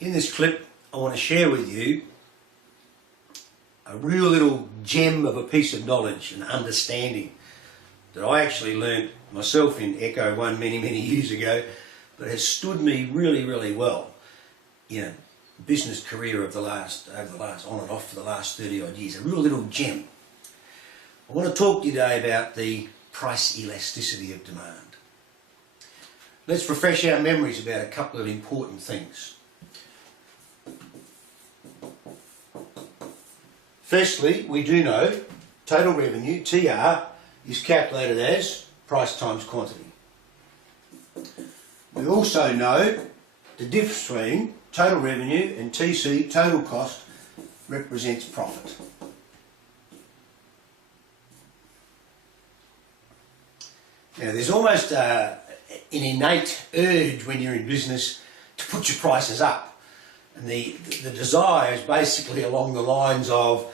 In this clip, I want to share with you a real little gem of a piece of knowledge and understanding that I actually learnt myself in Echo 1 many years ago, but has stood me really well in a business career of on and off for the last 30 odd years. A real little gem. I want to talk to you today about the price elasticity of demand. Let's refresh our memories about a couple of important things. Firstly, we do know total revenue, TR, is calculated as price times quantity. We also know the difference between total revenue and TC, total cost, represents profit. Now there's almost an innate urge when you're in business to put your prices up. And the desire is basically along the lines of,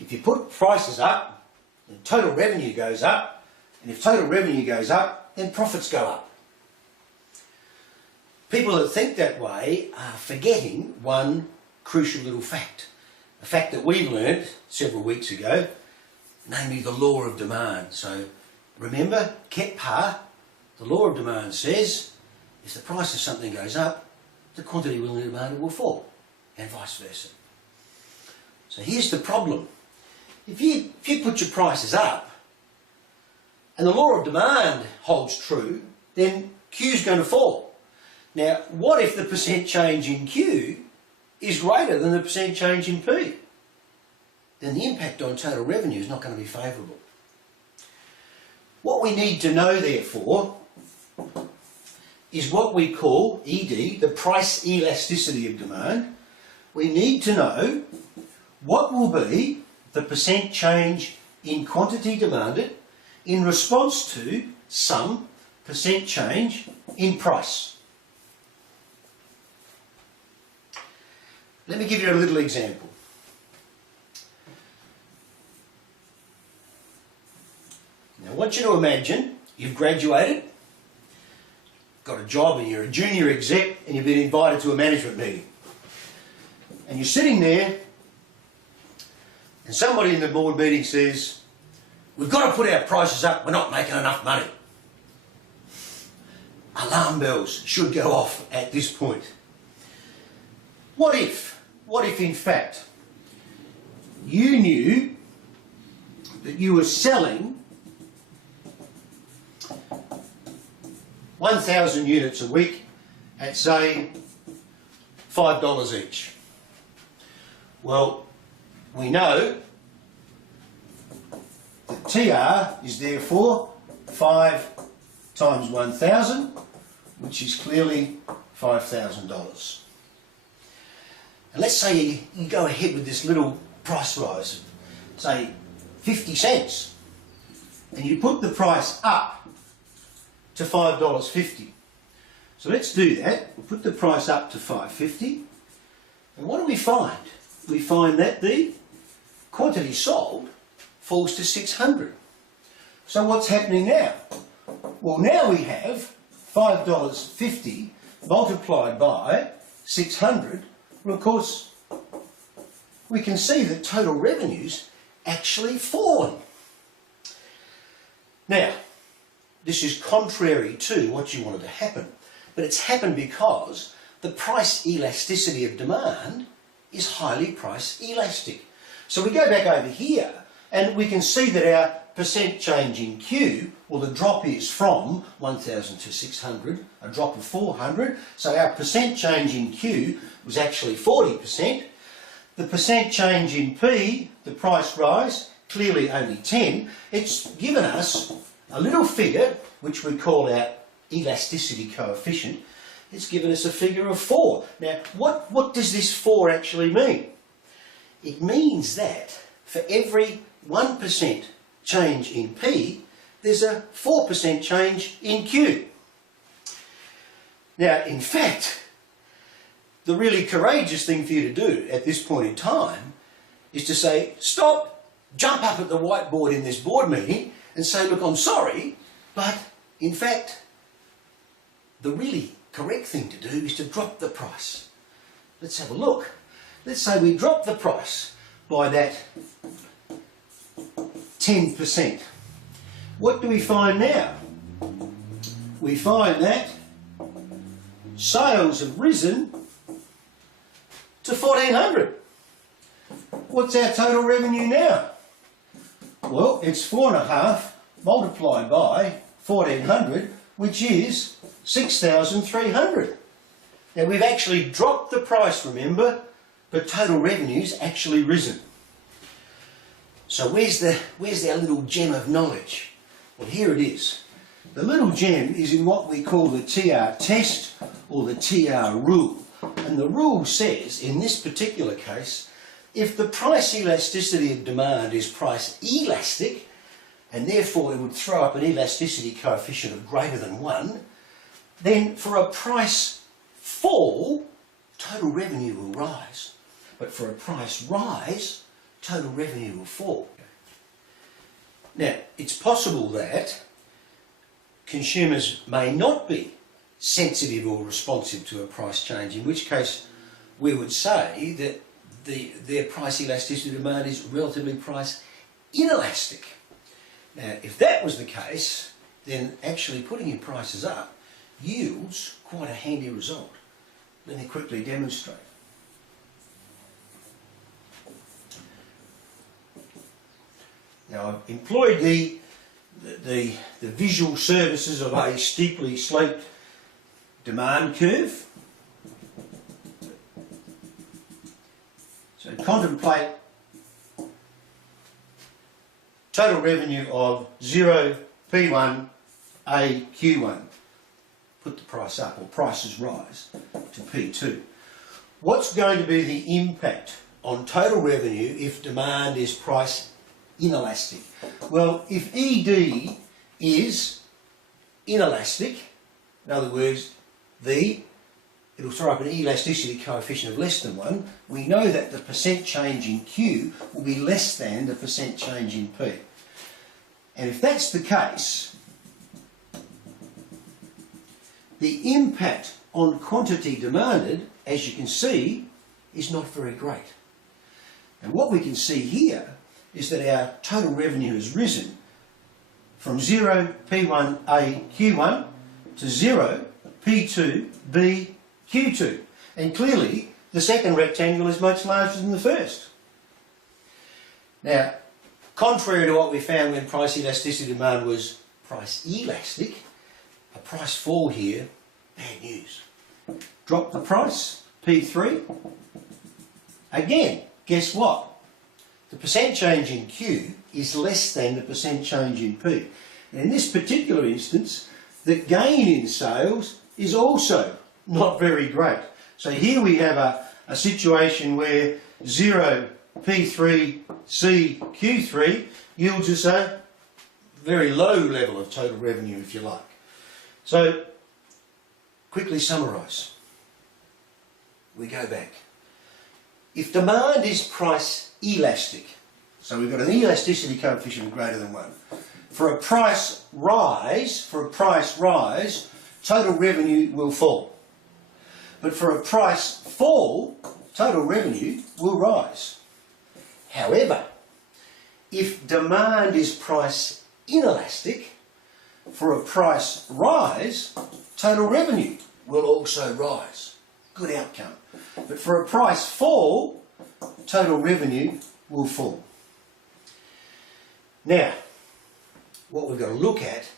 if you put prices up, then total revenue goes up, and if total revenue goes up, then profits go up. People that think that way are forgetting one crucial little fact. A fact that we learned several weeks ago, namely the law of demand. So remember, KEPA, the law of demand says, if the price of something goes up, the quantity willing and demanded will fall, and vice versa. So here's the problem. If you put your prices up, and the law of demand holds true, then Q's going to fall. Now, what if the percent change in Q is greater than the percent change in P? Then the impact on total revenue is not going to be favourable. What we need to know, therefore, is what we call ED, the price elasticity of demand. We need to know what will be the percent change in quantity demanded in response to some percent change in price. Let me give you a little example. Now I want you to imagine you've graduated, got a job, and you're a junior exec and you've been invited to a management meeting. And you're sitting there and somebody in the board meeting says, we've got to put our prices up, we're not making enough money. Alarm bells should go off at this point. What if in fact you knew that you were selling 1,000 units a week at, say, $5 each? Well, we know that TR is therefore 5 times 1,000, which is clearly $5,000. And let's say you go ahead with this little price rise of, say, 50 cents, and you put the price up to $5.50. So let's do that. We'll put the price up to $5.50. And what do we find? We find that the quantity sold falls to 600. So what's happening now? Well, now we have $5.50 multiplied by 600. Well, of course, we can see that total revenue's actually fallen. Now, this is contrary to what you wanted to happen, but it's happened because the price elasticity of demand is highly price elastic. So we go back over here and we can see that our percent change in Q, well, the drop is from 1,000 to 600, a drop of 400. So our percent change in Q was actually 40%. The percent change in P, the price rise, clearly only 10. It's given us a little figure, which we call our elasticity coefficient. It's given us a figure of 4. Now, what does this 4 actually mean? It means that for every 1% change in P, there's a 4% change in Q. Now, in fact, the really courageous thing for you to do at this point in time is to say, stop, jump up at the whiteboard in this board meeting and say, look, I'm sorry, but in fact, the really correct thing to do is to drop the price. let's have a look. Let's say we drop the price by that 10%. What do we find now? We find that sales have risen to 1,400. What's our total revenue now? Well, it's 4.5 multiplied by 1,400, which is 6,300. Now we've actually dropped the price, remember, but total revenue's actually risen. So where's our little gem of knowledge? Well, here it is. The little gem is in what we call the TR test or the TR rule. And the rule says, in this particular case, if the price elasticity of demand is price elastic, and therefore it would throw up an elasticity coefficient of greater than 1, then for a price fall, total revenue will rise. But for a price rise, total revenue will fall. Now, it's possible that consumers may not be sensitive or responsive to a price change, in which case we would say that their price elasticity demand is relatively price inelastic. Now, if that was the case, then actually putting your prices up yields quite a handy result. Let me quickly demonstrate. Now, I've employed the visual services of a steeply sloped demand curve. So contemplate total revenue of 0 P1 A Q1. Put the price up, or prices rise to P2. What's going to be the impact on total revenue if demand is price inelastic? Well, if ED is inelastic, in other words, it'll throw up an elasticity coefficient of less than 1, we know that the percent change in Q will be less than the percent change in P. And if that's the case, the impact on quantity demanded, as you can see, is not very great. And what we can see here is that our total revenue has risen from 0 P1 A Q1 to 0 P2 B Q2. And clearly the second rectangle is much larger than the first. Now, contrary to what we found when price elasticity demand was price elastic, a price fall here, bad news. Drop the price, P3. Again, guess what? The percent change in Q is less than the percent change in P. And in this particular instance, the gain in sales is also not very great. So here we have a situation where 0 P3 C Q3 yields us a very low level of total revenue, if you like. So, quickly summarise. We go back. If demand is price elastic, so we've got an elasticity coefficient of greater than 1, for a price rise, total revenue will fall. But for a price fall, total revenue will rise. However, if demand is price inelastic, for a price rise, total revenue will also rise. Good outcome. But for a price fall, total revenue will fall. Now, what we've got to look at,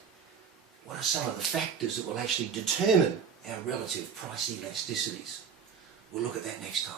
what are some of the factors that will actually determine our relative price elasticities? We'll look at that next time.